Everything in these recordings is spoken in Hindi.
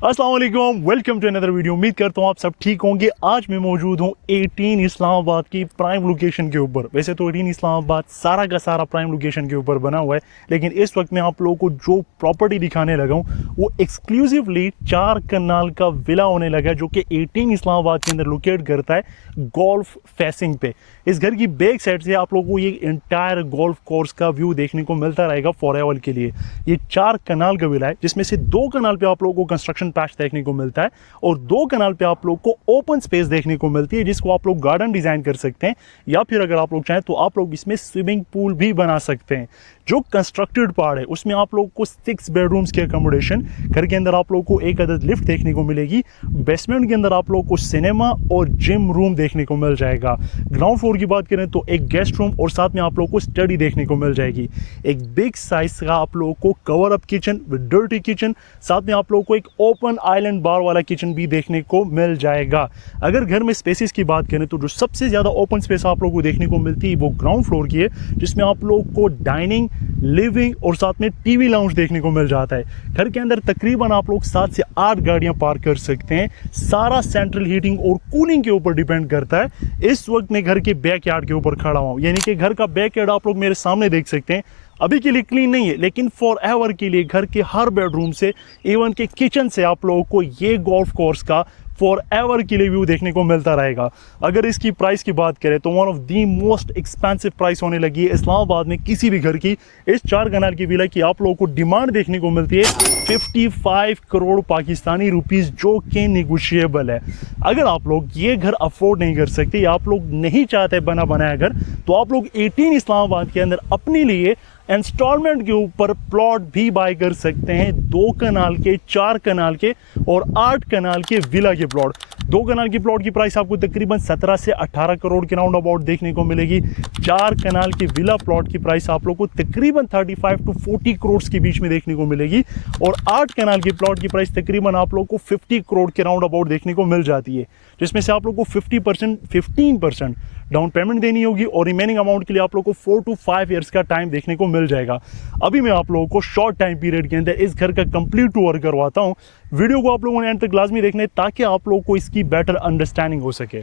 अस्सलाम वालेकुम, वेलकम टू अनदर वीडियो। उम्मीद करता हूँ आप सब ठीक होंगे। आज मैं मौजूद हूँ 18 इस्लामाबाद की प्राइम लोकेशन के ऊपर। वैसे तो 18 इस्लामाबाद सारा का सारा प्राइम लोकेशन के ऊपर बना हुआ है, लेकिन इस वक्त मैं आप लोगों को जो प्रॉपर्टी दिखाने लगा हूँ वो एक्सक्लूसिवली 4 कनाल का विला होने लगा है, जो कि 18 इस्लामाबाद के अंदर लोकेट करता है गोल्फ फेसिंग पे। इस घर की बैक साइड से आप लोगों को ये इंटायर गोल्फ कोर्स का व्यू देखने को मिलता रहेगा फॉरएवर के लिए। ये 4 कनाल का विला है, जिसमें से 2 कनाल पे आप लोगों को कंस्ट्रक्शन पैच देखने को मिलता है और 2 कनाल पे आप लोग को ओपन स्पेस देखने को मिलती है, जिसको आप लोग गार्डन डिजाइन कर सकते हैं, या फिर अगर आप लोग चाहें तो आप लोग इसमें स्विमिंग पूल भी बना सकते हैं। जो कंस्ट्रक्टेड पार्ट है उसमें आप लोग को 6 बेडरूम्स की अकोमोडेशन, घर के अंदर आप लोग को एक अदद लिफ्ट देखने को मिलेगी। बेसमेंट के अंदर आप लोग को सिनेमा और जिम रूम देखने को मिल जाएगा। ग्राउंड फ्लोर की बात करें तो एक गेस्ट रूम और साथ में आप लोग को स्टडी देखने को मिल जाएगी। एक बिग साइज का आप लोगों को cover up kitchen with dirty kitchen, साथ में आप लोग को एक ओपन आइलैंड बार वाला किचन भी देखने को मिल जाएगा। अगर घर में स्पेसेस की बात करें तो जो सबसे ज्यादा ओपन स्पेस आप लोगों को देखने को मिलती है वो ग्राउंड फ्लोर की है, जिसमें आप लोग को डाइनिंग, लिविंग और साथ में टीवी लाउंज देखने को मिल जाता है। घर के अंदर तकरीबन आप लोग 7 से 8 गाड़ियां पार्क कर सकते हैं। सारा सेंट्रल हीटिंग और कूलिंग के ऊपर डिपेंड करता है। इस वक्त मैं घर के बैकयार्ड के ऊपर खड़ा हूं, यानी कि घर का बैकयार्ड आप लोग मेरे सामने देख सकते हैं। अभी के लिए क्लीन नहीं है, लेकिन फॉर एवर के लिए घर के हर बेडरूम से, इवन के किचन से आप लोगों को ये गोल्फ कोर्स का फॉर एवर के लिए व्यू देखने को मिलता रहेगा। अगर इसकी प्राइस की बात करें तो one of the most expensive price होने लगी है इस्लामाबाद में किसी भी घर की। इस 4 कनाल की विला की आप लोगों को डिमांड देखने को मिलती है 55 करोड़ पाकिस्तानी रुपीस, जो कि नेगोशिएबल है। अगर आप लोग ये घर अफोर्ड नहीं कर सकते या आप लोग नहीं चाहते बना बनाया घर, तो आप लोग 18 इस्लामाबाद के अंदर अपने लिए इंस्टॉलमेंट के ऊपर प्लॉट भी बाय कर सकते हैं। 2 कनाल के, 4 कनाल के और 8 कनाल के विला के प्लॉट। 2 कनाल की प्लॉट की प्राइस आपको तकरीबन 17 से 18 करोड़ के राउंड अबाउट देखने को मिलेगी। 4 कनाल की विला प्लॉट की प्राइस आप लोग को तकरीबन 35 टू 40 करोड़ के बीच में देखने को मिलेगी और 8 कनाल की प्लॉट की प्राइस तकरीबन आप लोग को 50 करोड़ के राउंड अबाउट देखने को मिल जाती है, जिसमें से आप लोग को 15% डाउन पेमेंट देनी होगी और रिमेनिंग अमाउंट के लिए आप लोग को 4 to 5 ईयर्स का टाइम देखने को मिल जाएगा। अभी मैं आप लोगों को शॉर्ट टाइम पीरियड के अंदर इस घर का कंप्लीट टूर करवाता हूं। वीडियो को आप लोगों ने एंड तक लाजमी देखना है ताकि आप लोगों को इसकी बेटर अंडरस्टैंडिंग हो सके।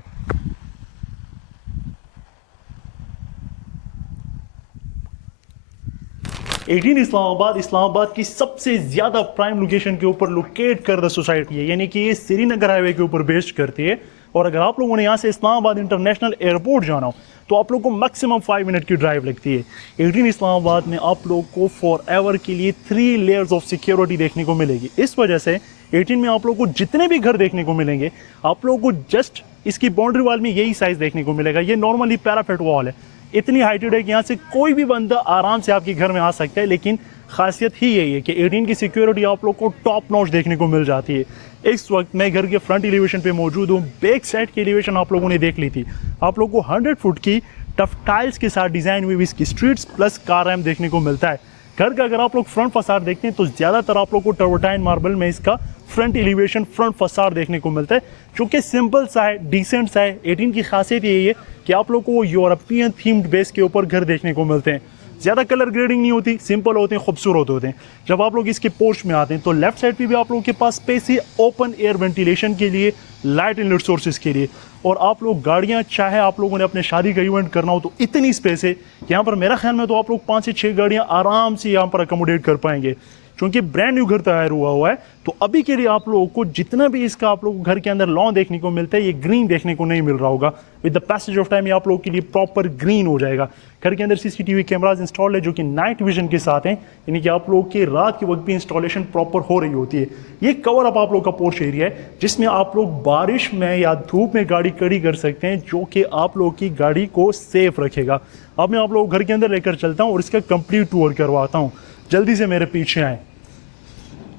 इस्लामाबाद की सबसे ज्यादा प्राइम लोकेशन के ऊपर लोकेट कर द सोसाइटी है, यानी कि ये श्रीनगर हाईवे के ऊपर बेस्ड करती है। और अगर आप लोगों ने यहाँ से इस्लामाबाद इंटरनेशनल एयरपोर्ट जाना हो तो आप लोग को मैक्सिमम 5 मिनट की ड्राइव लगती है। 18 इस्लामाबाद में आप लोग को फॉर एवर के लिए 3 लेयर्स ऑफ सिक्योरिटी देखने को मिलेगी। इस वजह से 18 में आप लोग को जितने भी घर देखने को मिलेंगे, आप लोग को जस्ट इसकी बाउंड्री वॉल में यही साइज देखने को मिलेगा। ये नॉर्मली पैराफेट वॉल है, इतनी हाइटेड है कि यहाँ से कोई भी बंदा आराम से आपके घर में आ सकता है। लेकिन खासियत ही यही है कि 18 की सिक्योरिटी आप लोग को टॉप नॉच देखने को मिल जाती है। इस वक्त मैं घर के फ्रंट एलिवेशन पे मौजूद हूँ। बैक साइड की एलिवेशन आप लोगों ने देख ली थी। आप लोग को 100 फुट की टफ टाइल्स के साथ डिजाइन हुई इसकी स्ट्रीट्स प्लस कार रैम्प देखने को मिलता है। घर का अगर आप लोग फ्रंट फसाड देखते हैं तो ज्यादातर आप लोग को टर्बोटाइन मार्बल में इसका फ्रंट एलिवेशन, फ्रंट फसाड देखने को मिलता है, जो कि सिंपल सा है, डिसेंट सा है। 18 की खासियत यही है कि आप लोग को यूरोपियन थीम्ड बेस के ऊपर घर देखने को मिलते हैं। ज़्यादा कलर ग्रेडिंग नहीं होती, सिंपल होते हैं, खूबसूरत होते हैं। जब आप लोग इसके पोर्च में आते हैं तो लेफ्ट साइड पे भी आप लोगों के पास स्पेस है ओपन एयर वेंटिलेशन के लिए, लाइट इनलेट सोर्सेज के लिए। और आप लोग गाड़ियां, चाहे आप लोगों ने अपने शादी का इवेंट करना हो तो इतनी स्पेस है यहाँ पर मेरा ख्याल में तो आप लोग 5 से 6 गाड़ियां आराम से यहाँ पर अकोमोडेट कर पाएंगे, क्योंकि ब्रांड न्यू घर तैयार हुआ है। तो अभी के लिए आप लोगों को जितना भी इसका आप लोगों को घर के अंदर लॉन देखने को मिलता है, ये ग्रीन देखने को नहीं मिल रहा होगा। With the passage of time ये आप लोगों के लिए प्रॉपर ग्रीन हो जाएगा। घर के अंदर सीसीटीवी कैमराज इंस्टॉल है, जो कि नाइट विजन के साथ हैं, यानी कि आप लोगों के रात के वक्त भी इंस्टॉलेशन प्रॉपर हो रही होती है। ये कवर अप आप लोग का पोर्च एरिया है, जिसमें आप लोग बारिश में या धूप में गाड़ी खड़ी कर सकते हैं, जो कि आप लोगों की गाड़ी को सेफ रखेगा। अब मैं आप लोग घर के अंदर लेकर चलता हूँ और इसका कंप्लीट टूर करवाता हूँ। जल्दी से मेरे पीछे आए।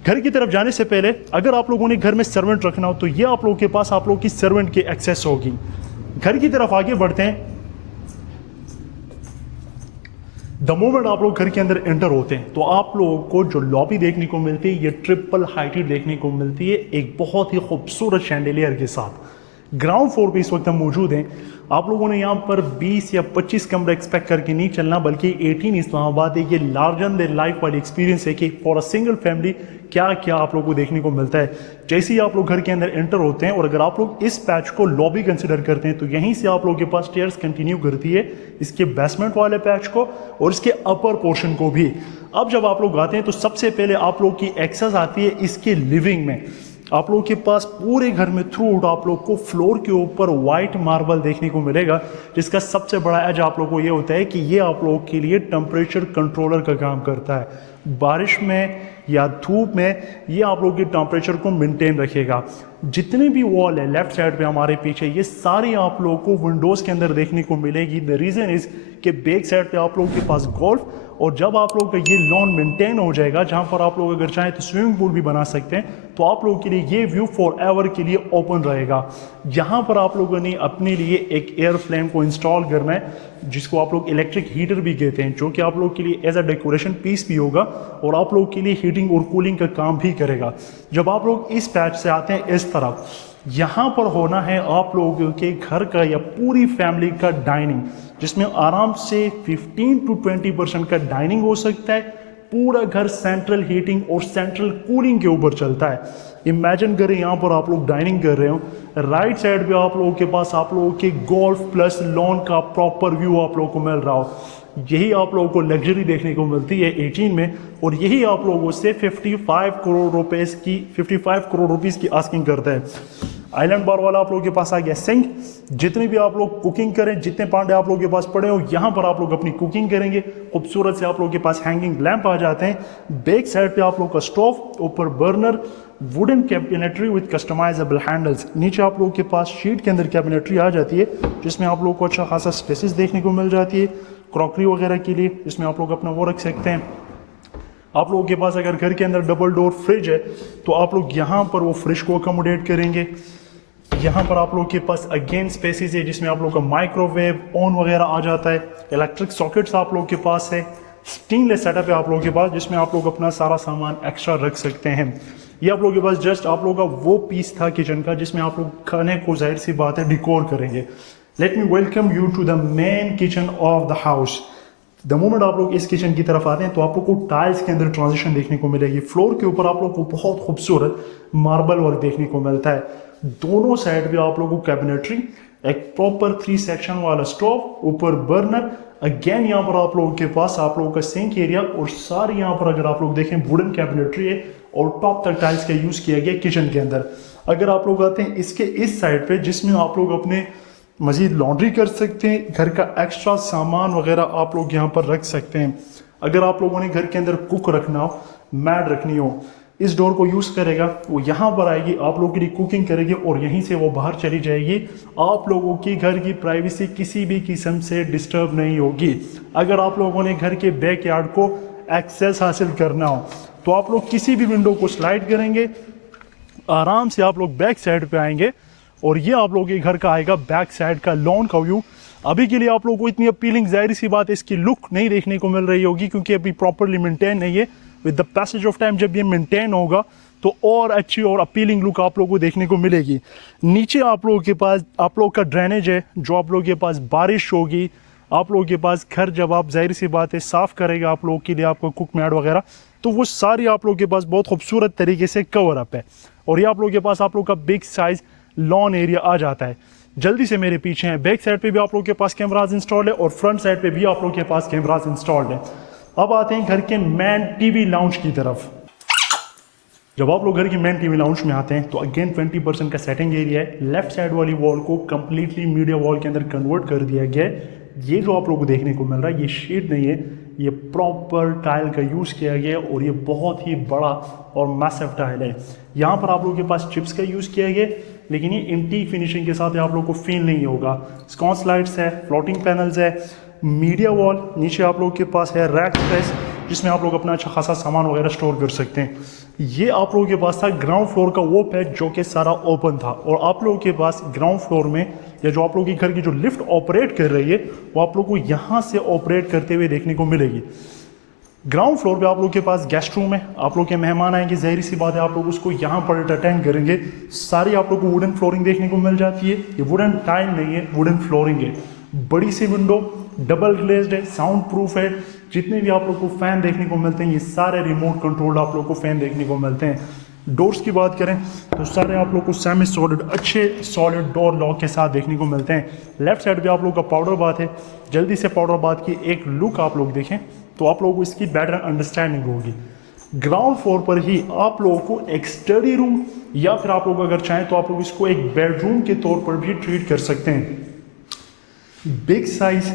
घर की तरफ जाने से पहले अगर आप लोगों ने घर में सर्वेंट रखना हो तो ये आप लोगों के पास आप लोगों की सर्वेंट की एक्सेस होगी। घर की तरफ आगे बढ़ते हैं। द मोमेंट आप लोग घर के अंदर एंटर होते हैं तो आप लोगों को जो लॉबी देखने को मिलती है, ये ट्रिपल हाइटेड देखने को मिलती है, एक बहुत ही खूबसूरत शैंडेलियर के साथ। ग्राउंड फ्लोर पे इस वक्त हम मौजूद हैं। आप लोगों ने यहाँ पर 20 या 25 कमरे एक्सपेक्ट करके नहीं चलना, बल्कि 18 इस्लामाबाद एक ये लार्जर देन लाइफ वाली एक्सपीरियंस है कि फॉर अ सिंगल फैमिली क्या क्या आप लोगों को देखने को मिलता है। जैसे ही आप लोग घर के अंदर एंटर होते हैं और अगर आप लोग इस पैच को लॉबी कंसिडर करते हैं तो यहीं से आप लोगों के पास स्टेयर्स कंटिन्यू करती है इसके बेसमेंट वाले पैच को और इसके अपर पोर्शन को भी। अब जब आप लोग आते हैं तो सबसे पहले आप लोग की एक्सेस आती है इसके लिविंग में। आप लोगों के पास पूरे घर में थ्रू आउट आप लोग को फ्लोर के ऊपर वाइट मार्बल देखने को मिलेगा, जिसका सबसे बड़ा एज आप लोगों को ये होता है कि ये आप लोगों के लिए टेम्परेचर कंट्रोलर का काम करता है। बारिश में या धूप में ये आप लोगों के टेम्परेचर को मेंटेन रखेगा। जितनी भी वॉल है लेफ्ट साइड पे हमारे पीछे, ये सारी आप लोगों को विंडोज़ के अंदर देखने को मिलेगी। द रीज़न इज़ कि बैक साइड पे आप लोगों के पास गोल्फ, और जब आप लोगों का ये लॉन मेंटेन हो जाएगा जहाँ पर आप लोग अगर चाहें तो स्विमिंग पूल भी बना सकते हैं, तो आप लोगों के लिए ये व्यू फॉर एवर के लिए ओपन रहेगा। यहाँ पर आप लोगों ने अपने लिए एक एयर फ्लेम को इंस्टॉल करना है, जिसको आप लोग इलेक्ट्रिक हीटर भी कहते हैं, जो कि आप लोग के लिए एज अ डेकोरेशन पीस भी होगा और आप लोग के लिए हीटिंग और कूलिंग का काम भी करेगा। जब आप लोग इस पैच से आते हैं इस तरफ, यहाँ पर होना है आप लोगों के घर का या पूरी फैमिली का डाइनिंग, जिसमें आराम से 15 to 20% का डाइनिंग हो सकता है। पूरा घर सेंट्रल हीटिंग और सेंट्रल कूलिंग के ऊपर चलता है। इमेजिन करें यहाँ पर आप लोग डाइनिंग कर रहे हो, राइट साइड पे आप लोगों के पास आप लोगों के गोल्फ प्लस लॉन का प्रॉपर व्यू आप लोगों को मिल रहा हो। यही आप लोगों को लग्जरी देखने को मिलती है 18 में, और यही आप लोगों से 55 करोड़ रुपीस की आस्किंग करता है। आइलैंड बार वाला आप लोगों के पास आ गया सिंक। जितने भी आप लोग कुकिंग करें, जितने पांडे आप लोगों के पास पड़े हो, यहाँ पर आप लोग अपनी कुकिंग करेंगे। खूबसूरत से आप लोगों के पास हैंगिंग लैंप आ जाते हैं। बैक साइड पे आप लोग का स्टोव, ऊपर burner, wooden cabinetry with customisable handles. नीचे आप लोगों के पास शीट के अंदर कैबिनेटरी आ जाती है, जिसमें आप लोगों को अच्छा खासा स्पेसेस देखने को मिल जाती है क्रॉकरी वगैरह के लिए, जिसमें आप लोग अपना वो रख सकते हैं। आप लोगों के पास अगर घर के अंदर डबल डोर फ्रिज है तो आप लोग यहाँ पर वो फ्रिज को अकोमोडेट करेंगे। यहाँ पर आप लोगों के पास अगेन स्पेसेस है, जिसमें आप लोगों का माइक्रोवेव ओवन वगैरह आ जाता है। इलेक्ट्रिक सॉकेट्स आप लोगों के पास है। स्टेनलेस सेटअप है आप लोगों के पास, जिसमें आप लोग अपना सारा सामान एक्स्ट्रा रख सकते हैं। ये आप लोगों के पास जस्ट आप लोगों का वो पीस था किचन का, जिसमें आप लोग खाने को जाहिर सी बात है डिकोर करेंगे। Let me welcome you to the main kitchen of the house. The moment आप लोग इस किचन की तरफ आते हैं तो आप लोग को टाइल्स के अंदर ट्रांजिशन देखने को मिलेगी। फ्लोर के ऊपर आप लोग को बहुत खूबसूरत मार्बल वर्क देखने को मिलता है। दोनों साइड पे आप लोगों को कैबिनेटरी, एक प्रॉपर 3 सेक्शन वाला स्टोव, ऊपर बर्नर। अगेन यहाँ पर आप लोगों के पास आप लोगों का सिंक एरिया, और सारे यहाँ पर अगर आप लोग देखें वुडन कैबिनेटरी है और टॉप तक टाइल्स का यूज किया गया किचन के अंदर। अगर आप लोग आते हैं इसके इस साइड पे, जिसमें आप लोग अपने मजीद लॉन्ड्री कर सकते हैं, घर का एक्स्ट्रा सामान वगैरह आप लोग यहाँ पर रख सकते हैं। अगर आप लोगों ने घर के अंदर कुक रखना हो, मैड रखनी हो, इस डोर को यूज़ करेगा, वो यहाँ पर आएगी, आप लोगों के लिए कुकिंग करेगी और यहीं से वो बाहर चली जाएगी। आप लोगों की घर की प्राइवेसी किसी भी किस्म से डिस्टर्ब नहीं होगी। अगर आप लोगों ने घर के बैक यार्ड को एक्सेस हासिल करना हो तो आप लोग किसी भी विंडो को स्लाइड करेंगे, आराम से आप लोग बैक साइड पे आएंगे और ये आप लोगों के घर का आएगा बैक साइड का लॉन का व्यू। अभी के लिए आप लोगों को इतनी अपीलिंग, जाहिर सी बात है, इसकी लुक नहीं देखने को मिल रही होगी क्योंकि अभी प्रॉपरली मेंटेन नहीं है। With the passage of time जब ये मेंटेन होगा तो और अच्छी और अपीलिंग लुक आप लोगों को देखने को मिलेगी। नीचे आप लोगों के पास आप लोगों का ड्रेनेज है, जो आप लोगों के पास बारिश होगी, आप लोगों के पास घर जब आप जाहिर सी बात है साफ़ करेगा आप लोगों के लिए आपका कुक मैड वगैरह, तो वो सारी आप लोगों के पास बहुत खूबसूरत तरीके से कवर अप है। और ये आप लोगों के पास आप लोगों का बिग साइज लॉन एरिया आ जाता है। जल्दी से मेरे पीछे हैं, बैक साइड पे भी आप लोगों के पास कैमराज इंस्टॉल्ड है और फ्रंट साइड पे भी आप लोगों के पास कैमराज इंस्टॉल्ड है। अब आते हैं घर के मेन टीवी लाउंज की तरफ। जब आप लोग घर की मेन टीवी लाउंज में आते हैं तो अगेन 20% का सेटिंग एरिया है। लेफ्ट साइड वाली वॉल को कंप्लीटली मीडिया वॉल के अंदर कन्वर्ट कर दिया गया है। ये जो आप लोगों को देखने को मिल रहा है ये शीट नहीं है, ये प्रॉपर टाइल का यूज़ किया गया है और ये बहुत ही बड़ा और मैसिव टाइल है। यहाँ पर आप लोगों के पास चिप्स का यूज़ किया गया, लेकिन ये एंटीक फिनिशिंग के साथ आप लोगों को फील नहीं होगा। स्कॉन्स लाइट्स है, फ्लोटिंग पैनल्स है, मीडिया वॉल, नीचे आप लोगों के पास है रैक स्पेस, जिसमें आप लोग अपना अच्छा खासा सामान वगैरह स्टोर कर सकते हैं। ये आप लोगों के पास था ग्राउंड फ्लोर का वो पैच जो कि सारा ओपन था, और आप लोगों के पास ग्राउंड फ्लोर में या जो आप लोगों के घर की जो लिफ्ट ऑपरेट कर रही है वो आप लोग को यहाँ से ऑपरेट करते हुए देखने को मिलेगी। ग्राउंड फ्लोर पे आप लोग के पास गेस्ट रूम है, आप लोग के मेहमान आएंगे, ज़ाहिर सी बात है आप लोग उसको यहाँ पर अटेंड करेंगे। सारी आप लोग को वुडन फ्लोरिंग देखने को मिल जाती है, ये वुडन टाइल नहीं है, वुडन फ्लोरिंग है। बड़ी सी विंडो, डबल ग्लेज्ड है, साउंड प्रूफ है। जितने भी आप लोग को फ़ैन देखने को मिलते हैं ये सारे रिमोट कंट्रोल्ड आप लोग को फ़ैन देखने को मिलते हैं। डोर्स की बात करें तो सारे आप लोग को सेमी सॉलिड अच्छे सॉलिड डोर लॉक के साथ देखने को मिलते हैं। लेफ्ट साइड पे आप लोग का पाउडर बाथ है। जल्दी से पाउडर बाथ की एक लुक आप लोग देखें तो आप लोगों को इसकी बेटर अंडरस्टैंडिंग होगी। ग्राउंड फ्लोर पर ही आप लोगों को एक स्टडी रूम या फिर आप लोग अगर चाहें तो आप लोग इसको एक बेडरूम के तौर पर भी ट्रीट कर सकते हैं। Big size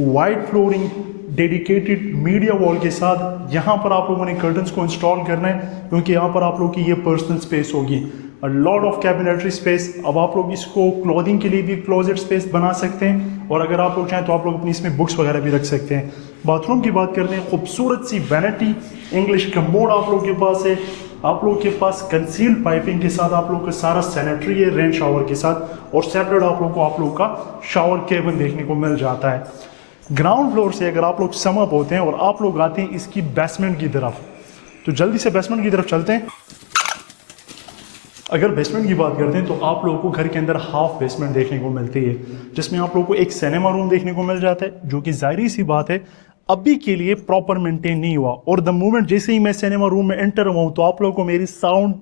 wide flooring dedicated media wall के साथ यहाँ पर आप लोगों ने कर्टन्स को इंस्टॉल करना है क्योंकि यहाँ पर आप लोग की ये पर्सनल स्पेस होगी। Lot of cabinetry space. अब आप लोग इसको क्लॉथिंग के लिए भी क्लोजेट स्पेस बना सकते हैं और अगर आप लोग चाहें तो आप लोग अपनी इसमें बुक्स वगैरह भी रख सकते हैं। बाथरूम की बात करते हैं, खूबसूरत सी वैनिटी, इंग्लिश कमोड आप लोग के पास है। आप लोग के पास कंसील्ड पाइपिंग के साथ आप लोग का सारा सैनिटरी है रेन शावर के साथ, और सेपरेट आप लोग का शावर केबिन देखने को मिल जाता है। ग्राउंड फ्लोर से अगर आप लोग सम अप होते हैं और आप लोग आते हैं इसकी बेसमेंट की तरफ, तो जल्दी से बेसमेंट की तरफ चलते हैं। अगर बेसमेंट की बात करते हैं तो आप लोगों को घर के अंदर हाफ बेसमेंट देखने को मिलती है, जिसमें आप लोगों को एक सिनेमा रूम देखने को मिल जाता है, जो कि जाहिर सी बात है अभी के लिए प्रॉपर मेंटेन नहीं हुआ। और द मोमेंट जैसे ही मैं सिनेमा रूम में एंटर हुआ तो आप लोगों को मेरी साउंड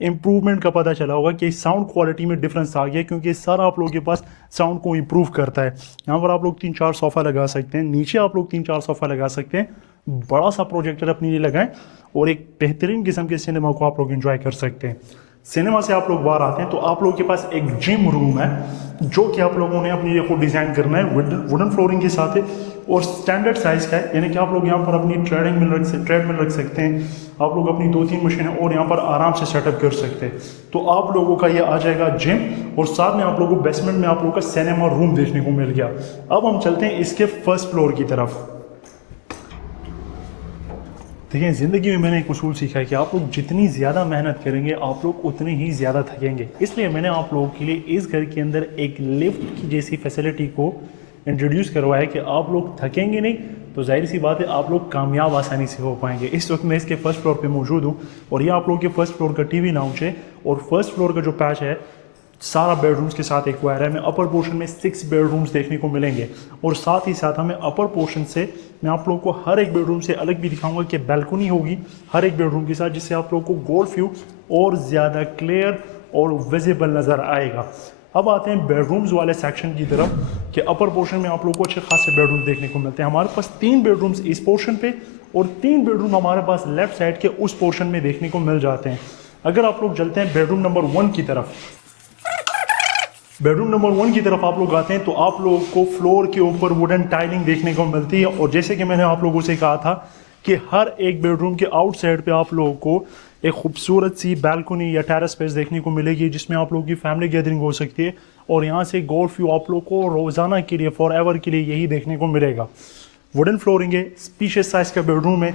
इम्प्रूवमेंट का पता चला होगा कि साउंड क्वालिटी में डिफरेंस आ गया, क्योंकि सारा आप लोगों के पास साउंड को इम्प्रूव करता है। यहाँ पर आप लोग 3-4 सोफ़ा लगा सकते हैं, नीचे आप लोग 3-4 सोफ़ा लगा सकते हैं, बड़ा सा प्रोजेक्टर अपने लिए लगाएं और एक बेहतरीन किस्म के सिनेमा को आप लोग एंजॉय कर सकते हैं। सिनेमा से आप लोग बाहर आते हैं तो आप लोगों के पास एक जिम रूम है, जो कि आप लोगों ने अपनी लिए को डिज़ाइन करना है वुडन फ्लोरिंग के साथ है और स्टैंडर्ड साइज़ का है, यानी कि आप लोग यहाँ पर अपनी ट्रेडमिल रख सकते हैं। आप लोग अपनी 2-3 मशीनें और यहाँ पर आराम से सेटअप कर सकते हैं। तो आप लोगों का ये आ जाएगा जिम, और साथ में आप लोगों को बेसमेंट में आप लोगों का सिनेमा रूम देखने को मिल गया। अब हम चलते हैं इसके फर्स्ट फ्लोर की तरफ। देखिए, ज़िंदगी में मैंने एक उसूल सीखा है कि आप लोग जितनी ज़्यादा मेहनत करेंगे आप लोग उतने ही ज़्यादा थकेंगे। इसलिए मैंने आप लोगों के लिए इस घर के अंदर एक लिफ्ट की जैसी फैसिलिटी को इंट्रोड्यूस करवाया है कि आप लोग थकेंगे नहीं, तो जाहिर सी बात है आप लोग कामयाब आसानी से हो पाएंगे। इस वक्त मैं इसके फर्स्ट फ्लोर पे मौजूद हूँ और ये आप लोगों के फर्स्ट फ्लोर का टीवी लाउंज है, और फर्स्ट फ्लोर का जो पैच है सारा बेडरूम्स के साथ एक्वायर है। हमें अपर पोर्शन में 6 बेडरूम्स देखने को मिलेंगे, और साथ ही साथ हमें अपर पोर्शन से मैं आप लोगों को हर एक बेडरूम से अलग भी दिखाऊंगा कि बैल्कनी होगी हर एक बेडरूम के साथ, जिससे आप लोगों को गोल व्यू और ज़्यादा क्लियर और विजिबल नज़र आएगा। अब आते हैं बेडरूम्स वाले सेक्शन की तरफ कि अपर पोर्शन में आप लोगों को अच्छे खासे बेडरूम देखने को मिलते हैं। हमारे पास 3 बेडरूम्स इस पोर्शन पे और 3 बेडरूम हमारे पास लेफ्ट साइड के उस पोर्शन में देखने को मिल जाते हैं। अगर आप लोग चलते हैं बेडरूम नंबर 1 की तरफ, बेडरूम नंबर 1 की तरफ आप लोग आते हैं तो आप लोगों को फ्लोर के ऊपर वुडन टाइलिंग देखने को मिलती है। और जैसे कि मैंने आप लोगों से कहा था कि हर एक बेडरूम के आउटसाइड पे आप लोगों को एक खूबसूरत सी बैल्कनी या टेरेस स्पेस देखने को मिलेगी, जिसमें आप लोगों की फैमिली गैदरिंग हो सकती है। और यहाँ से गोल व्यू आप लोग को रोज़ाना के लिए फॉर एवर के लिए यही देखने को मिलेगा। वुडन फ्लोरिंग है, स्पीशियस साइज का बेडरूम है,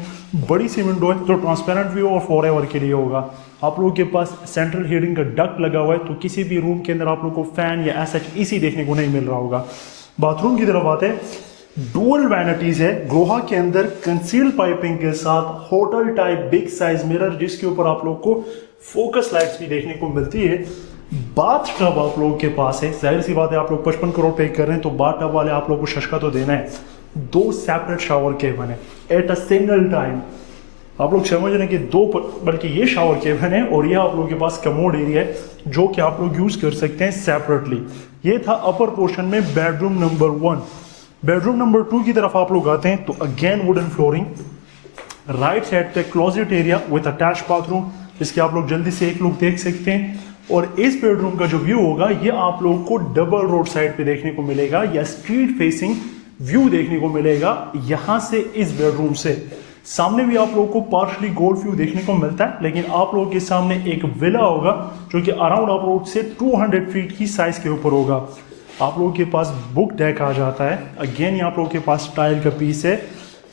बड़ी सी विंडो है जो ट्रांसपेरेंट व्यू और फॉर एवर के लिए होगा। आप लोगों के पास सेंट्रल हीटिंग का डक्ट लगा हुआ है, तो किसी भी रूम के अंदर आप लोग को फैन या ऐसा एसी देखने को नहीं मिल रहा होगा। बाथरूम की तरफ आते हैं, डुअल वैनिटीज है ग्रोहा के अंदर कंसील्ड पाइपिंग के साथ, hotel type big size mirror जिसके ऊपर आप लोग को फोकस लाइट्स भी देखने को मिलती है। बाथ टब आप लोगों के पास है, जाहिर सी बात है आप लोग 55 करोड़ पे कर रहे हैं तो बाथ टब वाले आप लोग को शशका तो देना है। 2 सेपरेट शावर केबिन है एट अ सिंगल टाइम। आप लोग समझ रहे हैं कि 2 बल्कि ये शावर केबिन है और ये आप लोगों के पास कमोड एरिया है जो कि आप लोग यूज कर सकते हैं सेपरेटली। ये था अपर पोर्शन में बेडरूम नंबर 1। बेडरूम नंबर 2 की तरफ आप लोग आते हैं तो again wooden flooring, right side पे closet area with attach bathroom, जिसके आप लोग जल्दी से एक लोग देख सकते हैं। और इस बेडरूम का जो व्यू होगा ये आप लोगों को डबल रोड साइड पे देखने को मिलेगा या स्ट्रीट फेसिंग व्यू देखने को मिलेगा। यहाँ से इस बेडरूम से सामने भी आप लोगों को पार्शली गोल व्यू देखने को मिलता है, लेकिन आप लोगों के सामने एक विला होगा जो कि अराउंड आप लोग से 200 फीट की साइज के ऊपर होगा। आप लोगों के पास बुक डेक आ जाता है, अगेन ये आप लोगों के पास टाइल का पीस है।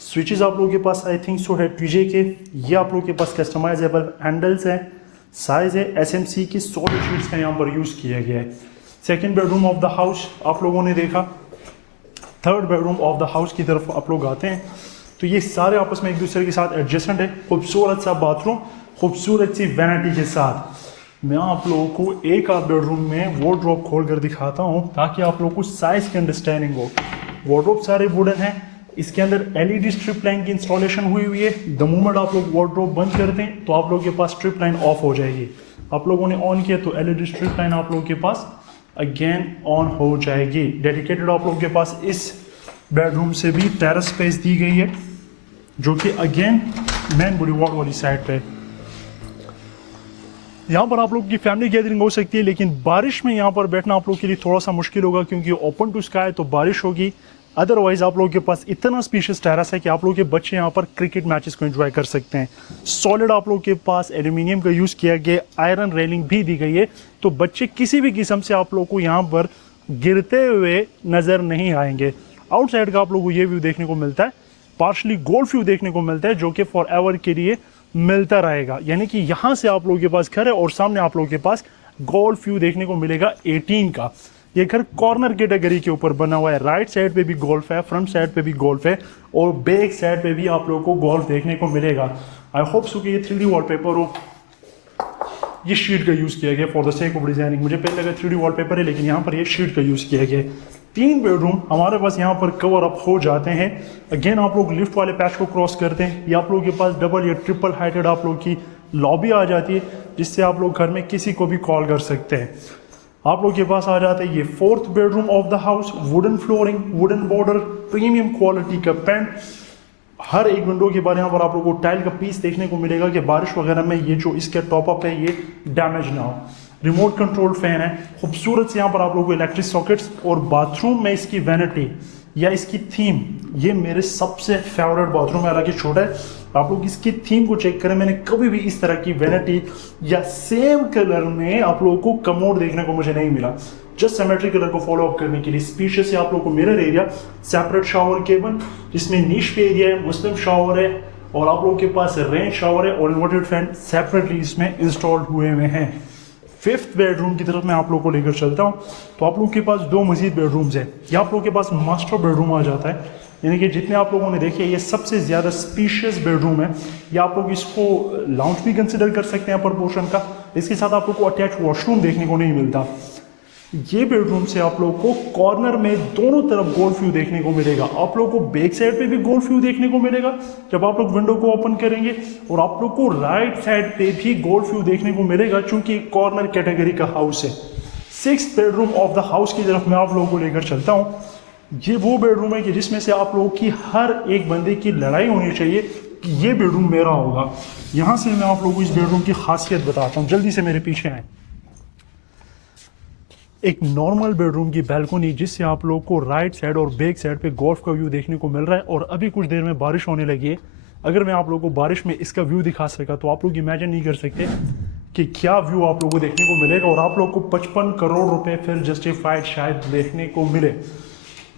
स्विचेस आप लोगों के पास आई थिंक सो है पीजे के, ये आप लोगों के पास कस्टमाइजेबल हैंडल्स हैं, साइज है एसएमसी की सॉलिड शीट्स का यहाँ पर यूज़ किया गया है। Second bedroom of the house आप लोगों ने देखा। Third bedroom of the house की तरफ आप लोग आते हैं तो ये सारे आपस में एक दूसरे के साथ एडजस्टेंट है। खूबसूरत सा बाथरूम, खूबसूरत सी वैनिटी के साथ। मैं आप लोगों को एक आध बेडरूम में वार्डरोब खोल कर दिखाता हूँ ताकि आप लोगों को साइज की अंडरस्टैंडिंग हो। वार्डरोब सारे वुडन हैं, इसके अंदर एलईडी स्ट्रिप लाइन की इंस्टॉलेशन हुई हुई है। द मोमेंट आप लोग वार्डरोब बंद करते हैं तो आप लोगों के पास स्ट्रिप लाइन ऑफ हो जाएगी। आप लोगों ने ऑन किया तो एलईडी स्ट्रिप लाइन आप लोगों के पास अगेन ऑन हो जाएगी। डेडिकेटेड आप लोगों के पास इस बेडरूम से भी टेरेस स्पेस दी गई है, जो कि अगेन मेन बुडीवार्ड वाली साइड पे। यहाँ पर आप लोग की फैमिली गैदरिंग हो सकती है, लेकिन बारिश में यहाँ पर बैठना आप लोग के लिए थोड़ा सा मुश्किल होगा क्योंकि ओपन टू स्काई तो बारिश होगी। अदरवाइज आप लोगों के पास इतना स्पीशियस टेरेस है कि आप लोग के बच्चे यहाँ पर क्रिकेट मैचेस को एंजॉय कर सकते हैं। सॉलिड आप लोग के पास एल्यूमिनियम का यूज़ किया गया, आयरन रेलिंग भी दी गई है, तो बच्चे किसी भी किस्म से आप लोग को यहाँ पर गिरते हुए नज़र नहीं आएंगे। आउटसाइड का आप लोग को ये व्यू देखने को मिलता है, पार्शली गोल्फ व्यू देखने को मिलता है, जो कि फॉर एवर के लिए मिलता रहेगा। यानी कि यहाँ से आप लोगों के पास घर है और सामने आप लोगों के पास गोल्फ व्यू देखने को मिलेगा 18 का। ये घर कॉर्नर कैटेगरी के ऊपर बना हुआ है। राइट साइड पे भी गोल्फ है, फ्रंट साइड पे भी गोल्फ है और बैक साइड पे भी आप लोगों को गोल्फ देखने को मिलेगा। आई होप सो कि ये 3D वॉलपेपर हो। ये शीट का यूज़ किया गया for the sake of designing. मुझे पहले लगा 3D वॉलपेपर है, लेकिन यहाँ पर ये शीट का यूज़ किया गया। 3 बेडरूम हमारे पास यहाँ पर कवर अप हो जाते हैं। अगेन आप लोग लिफ्ट वाले पैच को क्रॉस करते हैं, ये आप लोगों के पास डबल या ट्रिपल हाइटेड आप लोग की लॉबी आ जाती है, जिससे आप लोग घर में किसी को भी कॉल कर सकते हैं। आप लोग के पास आ जाते हैं ये 4th bedroom of the house. Wooden flooring, wooden border, premium quality का पेंट। हर एक विंडो के बाद यहाँ पर आप लोगों को टाइल का पीस देखने को मिलेगा कि बारिश वगैरह में ये जो इसका टॉपअप है ये डैमेज ना हो। रिमोट कंट्रोल फैन है, खूबसूरत से यहाँ पर आप लोगों को इलेक्ट्रिक सॉकेट्स। और बाथरूम में इसकी वैनिटी या इसकी थीम, ये मेरे सबसे फेवरेट बाथरूम है। हालांकि छोटा है, आप लोग इसकी थीम को चेक करें। मैंने कभी भी इस तरह की वैनिटी या सेम कलर में आप लोगों को कमोड देखने को मुझे नहीं मिला। जस्ट सिमेट्री कलर को फॉलो अप करने के लिए स्पेशियस है आप लोगों को mirror area, separate shower cable जिसमें नीश पे एरिया है, मुस्लिम शावर है और आप लोगों के पास रेन शावर है और इन्वर्टेड फैन सेपरेटली इसमें इंस्टॉल्ड हुए हैं। 5th बेडरूम की तरफ मैं आप लोगों को लेकर चलता हूँ। तो आप लोगों के पास 2 मजीद बेडरूम्स हैं। ये आप लोगों के पास मास्टर बेडरूम आ जाता है, यानी कि जितने आप लोगों ने देखे ये सबसे ज़्यादा स्पीशियस बेडरूम है। या आप लोग इसको लाउंज भी कंसिडर कर सकते हैं पर पोर्शन का। इसके साथ आप लोग को अटैच वॉशरूम देखने को नहीं मिलता। ये बेडरूम से आप लोग को कॉर्नर में दोनों तरफ गोल्फ व्यू देखने को मिलेगा। आप लोग को बैक साइड पे भी गोल्फ व्यू देखने को मिलेगा जब आप लोग विंडो को ओपन करेंगे, और आप लोग को राइट साइड पे भी गोल्फ व्यू देखने को मिलेगा चूंकि कॉर्नर कैटेगरी का हाउस है। 6th bedroom of the house की तरफ मैं आप लोगों को लेकर चलता हूँ। ये वो बेडरूम है कि जिसमें से आप लोगों की हर एक बंदे की लड़ाई होनी चाहिए कि ये बेडरूम मेरा होगा। यहाँ से मैं आप लोगों को इस बेडरूम की खासियत बताता हूँ, जल्दी से मेरे पीछे आए। एक नॉर्मल बेडरूम की बैल्कनी जिससे आप लोग को राइट साइड और बैक साइड पे गोल्फ का व्यू देखने को मिल रहा है। और अभी कुछ देर में बारिश होने लगी है। अगर मैं आप लोगों को बारिश में इसका व्यू दिखा सका तो आप लोग इमेजिन नहीं कर सकते कि क्या व्यू आप लोगों को देखने को मिलेगा। और आप लोग को 55 करोड़ रुपए फिर जस्टिफाइड शायद देखने को मिले।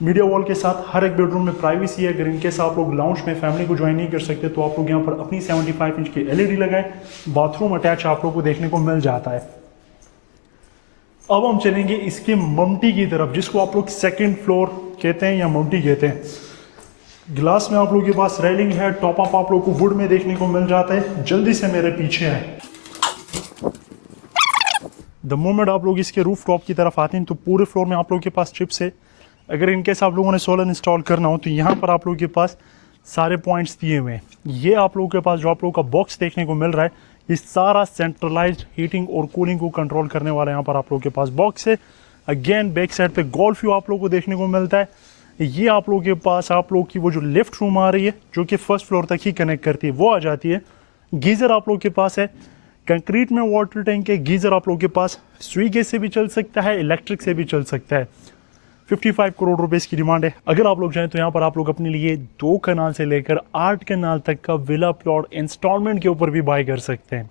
मीडिया वॉल के साथ हर एक बेडरूम में प्राइवेसी है। अगर इनकेस आप लोग लाउंज में फैमिली को ज्वाइन नहीं कर सकते तो आप लोग यहाँ पर अपनी 75 इंच की LED लगाएं। बाथरूम अटैच आप लोग को देखने को मिल जाता है। अब हम चलेंगे इसके ममटी की तरफ, जिसको आप लोग 2nd फ्लोर कहते हैं या ममटी कहते हैं। ग्लास में आप लोगों के पास रेलिंग है, टॉप अप आप लोग को वुड में देखने को मिल जाता है। जल्दी से मेरे पीछे आए। द मोमेंट आप लोग इसके रूफ टॉप की तरफ आते हैं तो पूरे फ्लोर में आप लोगों के पास चिप्स है। अगर इनकेस आप लोगों ने सोलर इंस्टॉल करना हो तो यहाँ पर आप लोगों के पास सारे पॉइंट्स दिए हुए हैं। ये आप लोगों के पास जो आप लोगों का बॉक्स देखने को मिल रहा है, ये सारा सेंट्रलाइज्ड हीटिंग और कूलिंग को कंट्रोल करने वाला यहाँ पर आप लोगों के पास बॉक्स है। अगेन बैक साइड पे गोल्फ व्यू आप लोगों को देखने को मिलता है। ये आप लोगों के पास आप लोगों की वो जो लिफ्ट रूम आ रही है जो कि 1st फ्लोर तक ही कनेक्ट करती है वो आ जाती है। गीज़र आप लोगों के पास है, कंक्रीट में वाटर टैंक है। गीज़र आप लोगों के पास स्वी गैस से भी चल सकता है, इलेक्ट्रिक से भी चल सकता है। 55 करोड़ रुपए इसकी डिमांड है। अगर आप लोग चाहें तो यहाँ पर आप लोग अपने लिए 2 कनाल से लेकर 8 कनाल तक का विला प्लॉट इंस्टॉलमेंट के ऊपर भी बाय कर सकते हैं।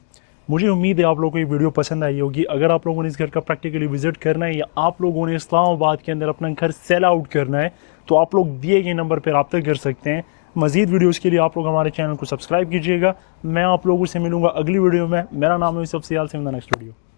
मुझे उम्मीद है आप लोगों को ये वीडियो पसंद आई होगी। अगर आप लोगों ने इस घर का प्रैक्टिकली विजिट करना है या आप लोगों ने इस्लामाबाद के अंदर अपना घर सेल आउट करना है तो आप लोग दिए गए नंबर पर रब्ता कर सकते हैं। मज़ीद वीडियोज़ के लिए आप लोग हमारे चैनल को सब्सक्राइब कीजिएगा। मैं आप लोगों से मिलूंगा अगली वीडियो में। मेरा नाम है यूसुफ सियाल से। Next video.